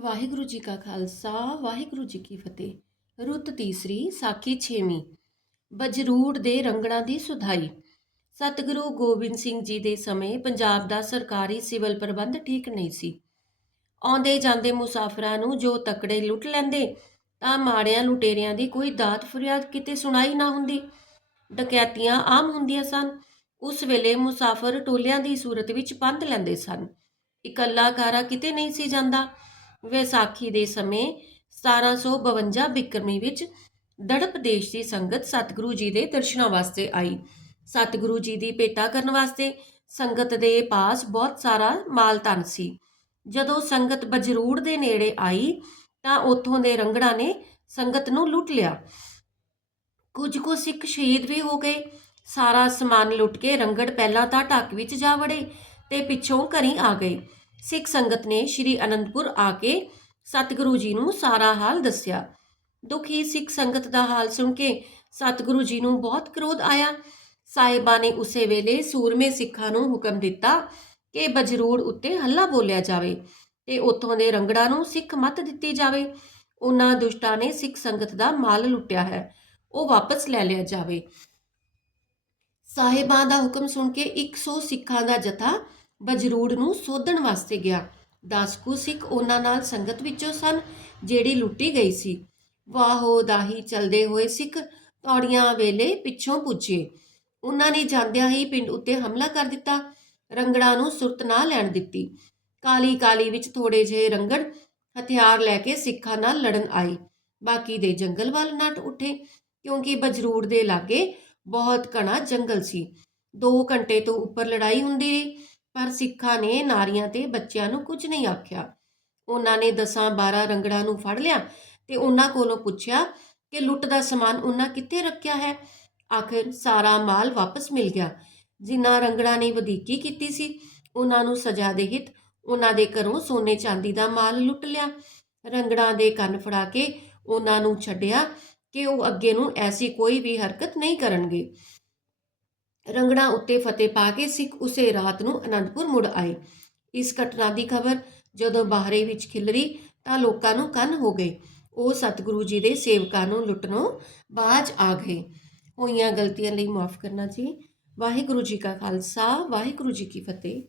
ਵਾਹਿਗੁਰੂ ਜੀ ਕਾ ਖਾਲਸਾ, ਵਾਹਿਗੁਰੂ ਜੀ ਕੀ ਫਤਿਹ। ਰੁੱਤ ਤੀਸਰੀ, ਸਾਖੀ ਛੇਵੀਂ। ਬਜਰੂੜ ਦੇ ਰੰਗੜਾਂ ਦੀ ਸੁਧਾਈ। ਸਤਿਗੁਰੂ ਗੋਬਿੰਦ ਸਿੰਘ ਜੀ ਦੇ ਸਮੇਂ ਪੰਜਾਬ ਦਾ ਸਰਕਾਰੀ ਸਿਵਲ ਪ੍ਰਬੰਧ ਠੀਕ ਨਹੀਂ ਸੀ। ਆਉਂਦੇ ਜਾਂਦੇ ਮੁਸਾਫਰਾਂ ਨੂੰ ਜੋ ਤਕੜੇ ਲੁੱਟ ਲੈਂਦੇ, ਤਾਂ ਮਾੜਿਆਂ ਲੁਟੇਰਿਆਂ ਦੀ ਕੋਈ ਦਾਤ ਫਰਿਆਦ ਕਿਤੇ ਸੁਣਾਈ ਨਾ ਹੁੰਦੀ। ਡਕੈਤੀਆਂ ਆਮ ਹੁੰਦੀਆਂ ਸਨ। ਉਸ ਵੇਲੇ ਮੁਸਾਫਰ ਟੋਲਿਆਂ ਦੀ ਸੂਰਤ ਵਿੱਚ ਪੰਧ ਲੈਂਦੇ ਸਨ। ਇਕੱਲਾ ਕਾਰਾ ਕਿਤੇ ਨਹੀਂ ਸੀ ਜਾਂਦਾ। ਵਿਸਾਖੀ ਦੇ ਸਮੇਂ 1752 ਬਿਕਰਮੀ ਵਿੱਚ ਦੜਪ ਦੇਸ਼ ਦੀ ਸੰਗਤ ਸਤਿਗੁਰੂ ਜੀ ਦੇ ਦਰਸ਼ਨਾਂ ਵਾਸਤੇ ਆਈ। ਸਤਿਗੁਰੂ ਜੀ ਦੀ ਭੇਟਾ ਕਰਨ ਵਾਸਤੇ ਸੰਗਤ ਦੇ ਪਾਸ ਬਹੁਤ ਸਾਰਾ ਮਾਲ ਧਨ ਸੀ। ਜਦੋਂ ਸੰਗਤ ਬਜਰੂੜ ਦੇ ਨੇੜੇ ਆਈ ਤਾਂ ਉੱਥੋਂ ਦੇ ਰੰਗੜਾਂ ਨੇ ਸੰਗਤ ਨੂੰ ਲੁੱਟ ਲਿਆ। ਕੁਝ ਕੁ ਸਿੱਖ ਸ਼ਹੀਦ ਵੀ ਹੋ ਗਏ। ਸਾਰਾ ਸਮਾਨ ਲੁੱਟ ਕੇ ਰੰਗੜ ਪਹਿਲਾਂ ਤਾਂ ਢੱਕ ਵਿੱਚ ਜਾ ਵੜੇ ਤੇ ਪਿੱਛੋਂ ਘਰੀ ਆ ਗਏ। ਸਿੱਖ ਸੰਗਤ ਨੇ ਸ੍ਰੀ ਅਨੰਦਪੁਰ ਆ ਕੇ ਸਤਿਗੁਰੂ ਜੀ ਨੂੰ ਸਾਰਾ ਹਾਲ ਦੱਸਿਆ। ਦੁਖੀ ਸਿੱਖ ਸੰਗਤ ਦਾ ਹਾਲ ਸੁਣ ਕੇ ਸਤਿਗੁਰੂ ਜੀ ਨੂੰ ਬਹੁਤ ਕ੍ਰੋਧ ਆਇਆ। ਸਾਹਿਬਾਂ ਨੇ ਉਸੇ ਵੇਲੇ ਸੂਰਮੇ ਸਿੱਖਾਂ ਨੂੰ ਹੁਕਮ ਦਿੱਤਾ ਕਿ ਬਜਰੂੜ ਉੱਤੇ ਹੱਲਾ ਬੋਲਿਆ ਜਾਵੇ ਤੇ ਉੱਥੋਂ ਦੇ ਰੰਗੜਾਂ ਨੂੰ ਸਿੱਖ ਮਤ ਦਿੱਤੀ ਜਾਵੇ। ਉਹਨਾਂ ਦੁਸ਼ਟਾਂ ਨੇ ਸਿੱਖ ਸੰਗਤ ਦਾ ਮਾਲ ਲੁੱਟਿਆ ਹੈ, ਉਹ ਵਾਪਸ ਲੈ ਲਿਆ ਜਾਵੇ। ਸਾਹਿਬਾਂ ਦਾ ਹੁਕਮ ਸੁਣ ਕੇ 100 ਸਿੱਖਾਂ ਦਾ ਜਥਾ ਬਜਰੂੜ ਨੂੰ ਸੋਧਣ ਵਾਸਤੇ ਗਿਆ। ਦਸ ਕੁ ਸਿੱਖ ਉਹਨਾਂ ਨਾਲ ਸੰਗਤ ਵਿੱਚੋਂ ਸਨ, ਜਿਹੜੀ ਲੁੱਟੀ ਗਈ ਸੀ। ਵਾਹੋ ਦਾਹੀ ਚਲਦੇ ਹੋਏ ਸਿੱਖ ਤੌੜੀਆਂ ਵੇਲੇ ਪਿੱਛੋਂ ਪੁੱਜੇ। ਉਹਨਾਂ ਨੇ ਜਾਂਦਿਆਂ ਹੀ ਪਿੰਡ ਉੱਤੇ ਹਮਲਾ ਕਰ ਦਿੱਤਾ। ਰੰਗੜਾਂ ਨੂੰ ਸੁਰਤ ਨਾ ਲੈਣ ਦਿੱਤੀ। ਕਾਲੀ ਕਾਲੀ ਵਿੱਚ ਥੋੜੇ ਜਿਹੇ ਰੰਗੜ ਹਥਿਆਰ ਲੈ ਕੇ ਸਿੱਖਾਂ ਨਾਲ ਲੜਨ ਆਏ। ਬਾਕੀ ਦੇ ਜੰਗਲ ਵੱਲ ਨੱਟ ਉੱਠੇ, ਕਿਉਂਕਿ ਬਜਰੂੜ ਦੇ ਲਾਗੇ ਬਹੁਤ ਘਣਾ ਜੰਗਲ ਸੀ। 2 ਘੰਟੇ ਤੋਂ ਉੱਪਰ ਲੜਾਈ ਹੁੰਦੀ ਰਹੀ। ਪਰ ਸਿੱਖਾਂ ਨੇ ਨਾਰੀਆਂ ਤੇ ਬੱਚਿਆਂ ਨੂੰ ਕੁਝ ਨਹੀਂ ਆਖਿਆ। ਉਹਨਾਂ ਨੇ 10-12 ਰੰਗੜਾਂ ਨੂੰ ਫੜ ਲਿਆ ਤੇ ਉਹਨਾਂ ਕੋਲੋਂ ਪੁੱਛਿਆ ਕਿ ਲੁੱਟ ਦਾ ਸਮਾਨ ਉਹਨਾਂ ਕਿੱਥੇ ਰੱਖਿਆ ਹੈ? ਆਖਿਰ ਸਾਰਾ ਮਾਲ ਵਾਪਸ ਮਿਲ ਗਿਆ। ਜਿਨ੍ਹਾਂ ਰੰਗੜਾਂ ਨੇ ਵਧੀਕੀ ਕੀਤੀ ਸੀ, ਉਹਨਾਂ ਨੂੰ ਸਜ਼ਾ ਦੇ ਹਿੱਤ ਉਹਨਾਂ ਦੇ ਘਰੋਂ ਸੋਨੇ ਚਾਂਦੀ ਦਾ ਮਾਲ ਲੁੱਟ ਲਿਆ। ਰੰਗੜਾਂ ਦੇ ਕੰਨ ਫੜਾ ਕੇ ਉਹਨਾਂ ਨੂੰ ਛੱਡਿਆ ਕਿ ਉਹ ਅੱਗੇ ਨੂੰ ਐਸੀ ਕੋਈ ਵੀ ਹਰਕਤ ਨਹੀਂ ਕਰਨਗੇ। ਰੰਗੜਾਂ ਉੱਤੇ ਫਤਿਹ ਪਾ ਕੇ ਸਿੱਖ ਉਸੇ ਰਾਤ ਨੂੰ ਅਨੰਦਪੁਰ ਮੁੜ ਆਏ। ਇਸ ਘਟਨਾ ਦੀ ਖਬਰ ਜਦੋਂ ਬਾਹਰੇ ਵਿੱਚ ਖਿਲਰੀ ਤਾਂ ਲੋਕਾਂ ਨੂੰ ਕੰਨ ਹੋ ਗਏ। ਉਹ ਸਤਿਗੁਰੂ ਜੀ ਦੇ ਸੇਵਕਾਂ ਨੂੰ ਲੁੱਟਣੋਂ ਬਾਜ ਆ ਗਏ। ਹੋਈਆਂ ਗਲਤੀਆਂ ਲਈ ਮਾਫ ਕਰਨਾ ਜੀ। ਵਾਹਿਗੁਰੂ ਜੀ ਕਾ ਖਾਲਸਾ, ਵਾਹਿਗੁਰੂ ਜੀ ਕੀ ਫਤਿਹ।